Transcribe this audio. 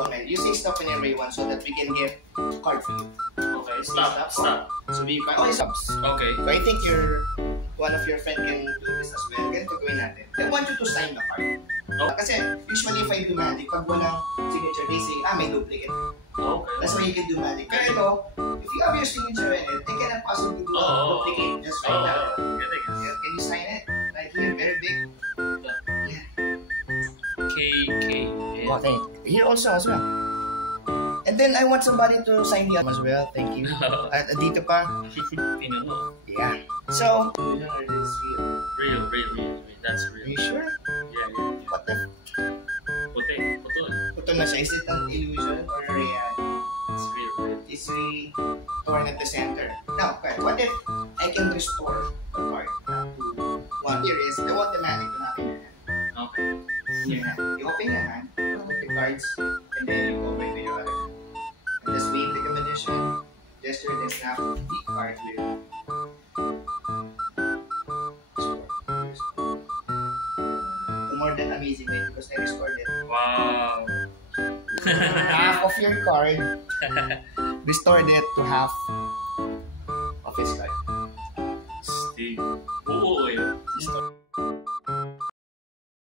comment. You say stop when you're 1 so that we can get card for you. Okay, stop. So we can stops. Okay. So I think one of your friend can do this as well. Ganito gawin natin. I want you to sign the card. Oh. Kasi usually if I do magic, pag walang signature, they say, may duplicate. Okay. That's why you can do magic. Pero ito, if you have your signature in it, they cannot possibly do duplicate. Just right now. Can you sign it? Right here, very big. Yeah. K. Okay. Here also as well. And then I want somebody to sign the as well. Thank you. At dito pa. Pinano. Yeah. So. Real. That's real. Are you sure? Yeah. What the? Puto na siya. Is it an illusion or a reality? It's real. It's really torn at the center. Now, what if I can restore the card to 1? Here is, I want the magic to happen in your hand. Okay. Your hand. You open your hand, put the cards, and then you go with your other hand. And just wave like a magician, gesture, then snap the card with the more than amazing way because I restored it. Wow. Half of your card, restored it to half of its life.